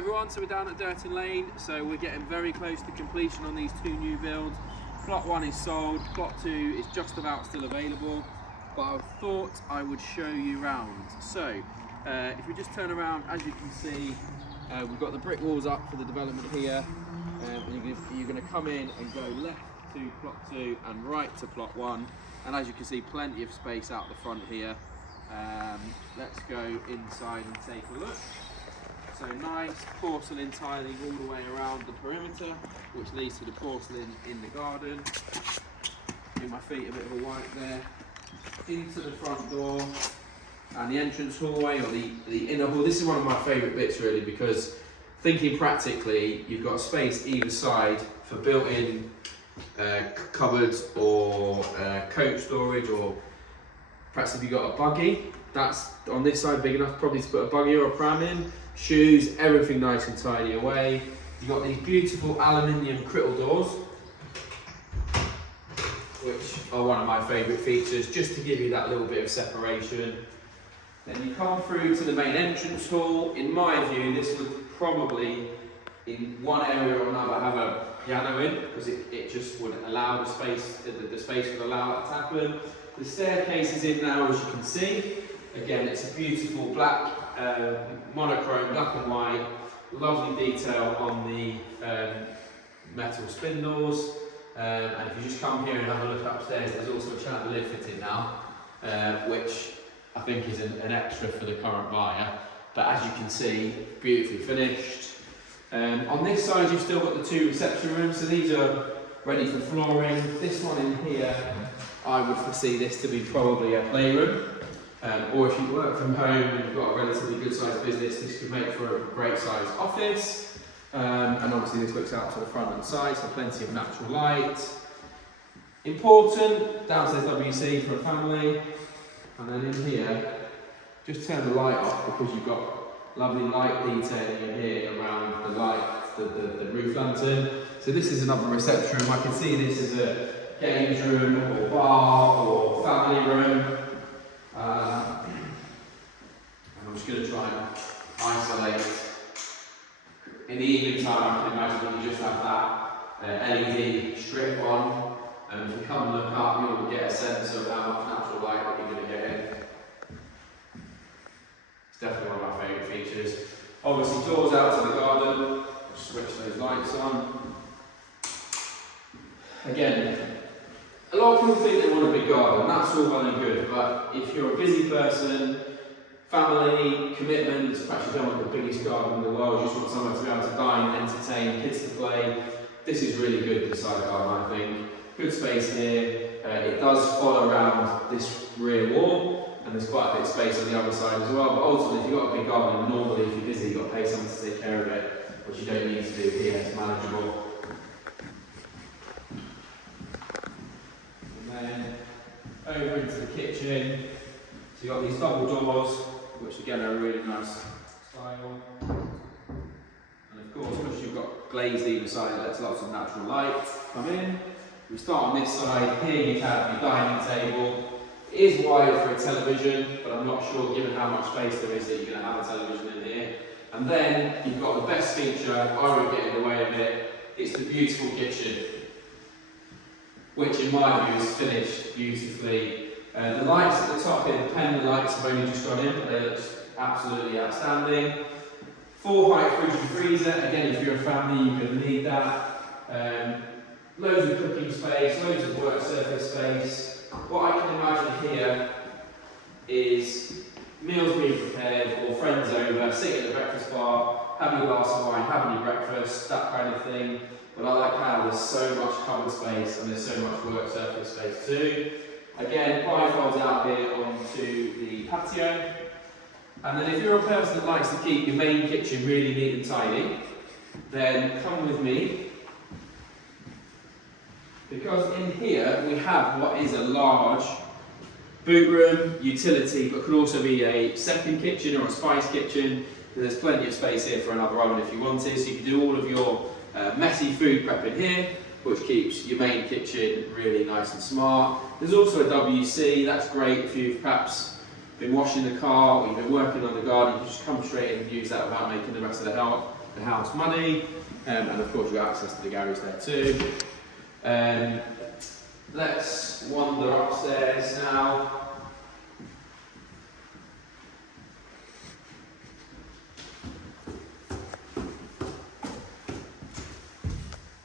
everyone, so we're down at Durton Lane, so we're getting very close to completion on these two new builds. Plot 1 is sold, plot 2 is just about still available, but I thought I would show you round. So if we just turn around, as you can see, we've got the brick walls up for the development here, and you're going to come in and go left to plot 2 and right to plot 1, and as you can see, plenty of space out the front here. Let's go inside and take a look. So nice porcelain tiling all the way around the perimeter, which leads to the porcelain in the garden. Give my feet a bit of a wipe there. Into the front door and the entrance hallway, or the inner hall. This is one of my favourite bits really, because thinking practically, you've got space either side for built-in cupboards or coat storage, or perhaps if you've got a buggy, that's on this side big enough probably to put a buggy or a pram in. Shoes, everything nice and tidy away. You've got these beautiful aluminium crittle doors, which are one of my favourite features, just to give you that little bit of separation. Then you come through to the main entrance hall. In my view, this would probably, in one area or another, have a piano in, because it just would allow the space, the space would allow that to happen. The staircase is in now, as you can see. Again, it's a beautiful black, monochrome, black and white, lovely detail on the metal spindles. And if you just come here and have a look upstairs, there's also a chandelier fitted now, which I think is an extra for the current buyer. But as you can see, beautifully finished. On this side, you've still got the two reception rooms, so these are ready for flooring. This one in here, I would foresee this to be probably a playroom. Or if you work from home and you've got a relatively good sized business, this could make for a great sized office. And obviously this looks out to the front and side, so plenty of natural light. Important, downstairs WC for a family. And then in here, just turn the light off, because you've got lovely light detailing in here around the light, the roof lantern. So this is another reception room. I can see this as a games room or bar or family room. And I'm just going to try and isolate. In the evening time, I can imagine that you just have that LED strip on, and if you come and look up, you'll get a sense of how much natural light that you're going to get in. It's definitely one of my favourite features. Obviously, doors out to the garden. I'll switch those lights on. Again, a lot of people think they want a big garden. That's all well and good, but if you're a busy person, family, commitments, perhaps you don't want the biggest garden in the world, you just want somewhere to be able to dine, entertain, kids to play, this is really good, this side garden, I think. Good space here. It does follow around this rear wall, and there's quite a bit of space on the other side as well, but ultimately if you've got a big garden, normally if you're busy, you've got to pay someone to take care of it, which you don't need to do here, it's manageable. And then over into the kitchen, so you've got these double doors, which again are a really nice style. And of course, because you've got glazed either side, it lets lots of natural light come in. We start on this side. Here you have your dining table. It is wired for a television, but I'm not sure, given how much space there is, that you're going to have a television in here. And then you've got the best feature, I won't get in the way of it, it's the beautiful kitchen, which in my view is finished beautifully. The lights at the top here, the pendant lights have only just gone in, but they look absolutely outstanding. Full height fridge and freezer, again if you're a family you're going to need that. Loads of cooking space, loads of work surface space. What I can imagine here is meals being prepared, or friends over, sitting at the breakfast bar, having a glass of wine, having your breakfast, that kind of thing. But I like how there's so much cupboard space and there's so much work surface space too. Again, bifolds out here onto the patio. And then if you're a person that likes to keep your main kitchen really neat and tidy, then come with me. Because in here we have what is a large boot room, utility, but could also be a second kitchen or a spice kitchen. There's plenty of space here for another oven if you wanted, so you can do all of your messy food prep in here, which keeps your main kitchen really nice and smart. There's also a WC, that's great if you've perhaps been washing the car or you've been working on the garden, you can just come straight in and use that without making the rest of the house muddy. And of course you've got access to the garage there too. Let's wander upstairs now.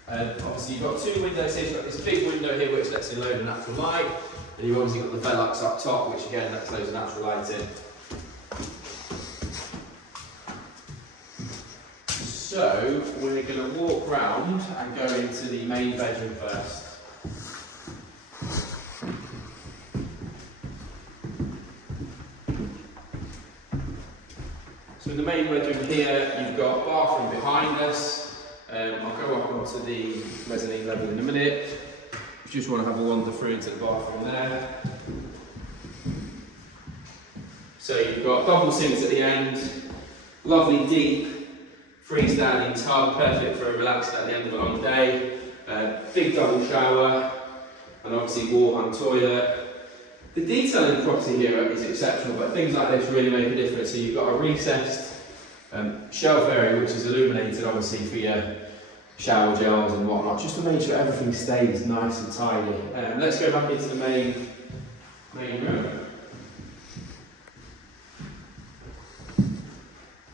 Obviously you've got two windows here, so you've got this big window here which lets in loads of natural light, and you've obviously got the Velux up top which again lets loads of natural light in. So we're going to walk round and go into the main bedroom first. So in the main bedroom here you've got a bathroom behind us. I'll go up onto the mezzanine level in a minute. If you just want to have a wander through into the bathroom there. So you've got double sinks at the end, lovely deep freestanding tub, perfect for a relaxing at the end of a long day, big double shower, and obviously wall-hung toilet. The detail in the property here is exceptional, but things like this really make a difference. So you've got a recessed shelf area which is illuminated obviously for your shower gels and whatnot, just to make sure everything stays nice and tidy. Let's go back into the main room.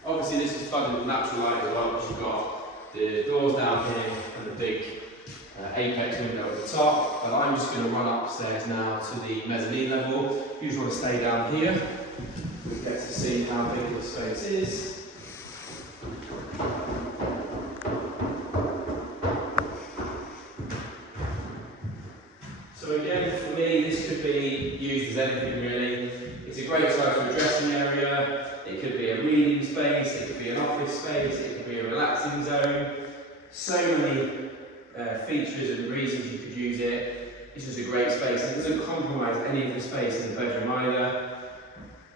Obviously this is flooded with natural light as well, because you've got the doors down here and the big apex window at the top. And I'm just going to run upstairs now to the mezzanine level. You just want to stay down here. We get to see how big the space is. So again, for me, this could be used as anything really. It's a great size for a dressing area. It could be a reading space, it could be an office space, it could be a relaxing zone. So many features and reasons you could use it. It's just a great space. It doesn't compromise any of the space in the bedroom either.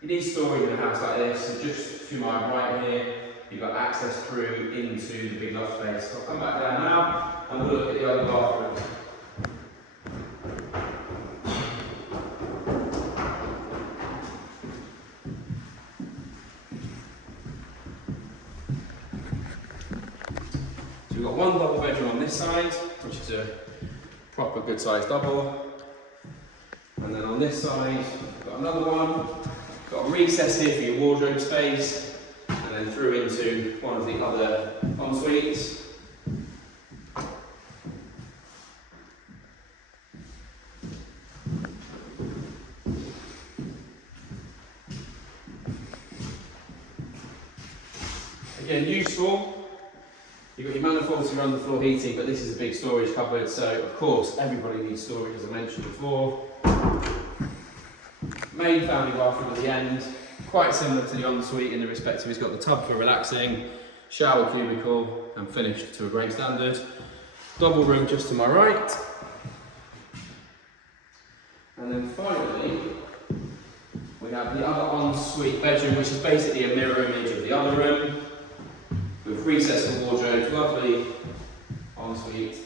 You need storage in a house like this, so just to my right here, you've got access through into the big loft space. So I'll come back down now and we'll look at the other bathroom. So we've got one double bedroom on this side, which is a proper good sized double. And then on this side, we've got another one. Got a recess here for your wardrobe space, and then through into one of the other ensuites. Again, useful. You've got your manifolds and underfloor heating, but this is a big storage cupboard, so of course everybody needs storage, as I mentioned before. Main family bathroom at the end, quite similar to the ensuite in the respect of it's got the tub for relaxing, shower cubicle, and finished to a great standard. Double room just to my right. And then finally, we have the other ensuite bedroom, which is basically a mirror image of the other room, with recessed wardrobes, lovely ensuite.